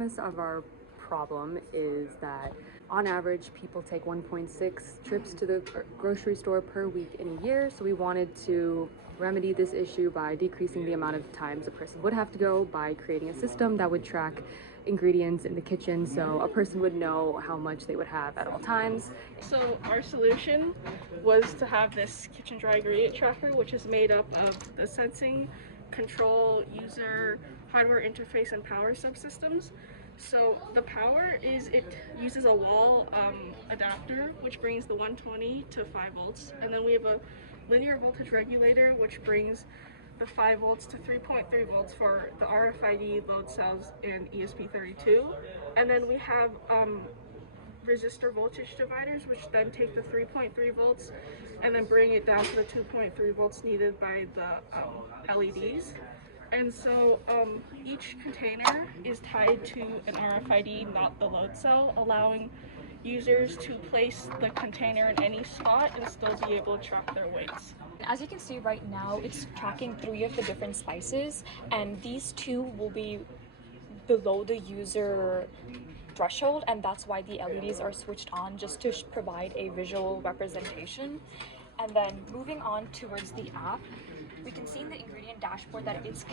premise of our problem is that on average people take 1.6 trips to the grocery store per week in a year, so we wanted to remedy this issue by decreasing the amount of times a person would have to go by creating a system that would track ingredients in the kitchen so a person would know how much they would have at all times. So our solution was to have this kitchen dry ingredient tracker, which is made up of the sensing, control, user, hardware interface, and power subsystems. So the power is it uses a wall adapter, which brings the 120 to 5 volts, and then we have a linear voltage regulator, which brings the 5 volts to 3.3 volts for the RFID load cells and ESP32, and then we have resistor voltage dividers, which then take the 3.3 volts and then bring it down to the 2.3 volts needed by the LEDs. And so each container is tied to an RFID, not the load cell, allowing users to place the container in any spot and still be able to track their weights. As you can see right now, it's tracking 3 of the different spices, and these 2 will be below the user threshold, and that's why the LEDs are switched on, just to provide a visual representation. And then moving on towards the app, we can see in the ingredient dashboard that it's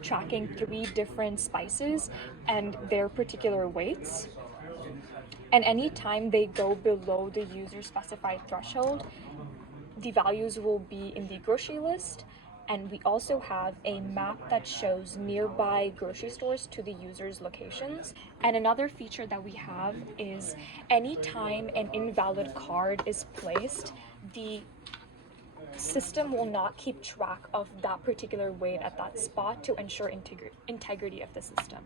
tracking 3 different spices and their particular weights. And anytime they go below the user specified threshold, the values will be in the grocery list. And we also have a map that shows nearby grocery stores to the user's locations. And another feature that we have is anytime an invalid card is placed, the system will not keep track of that particular weight at that spot to ensure integrity of the system.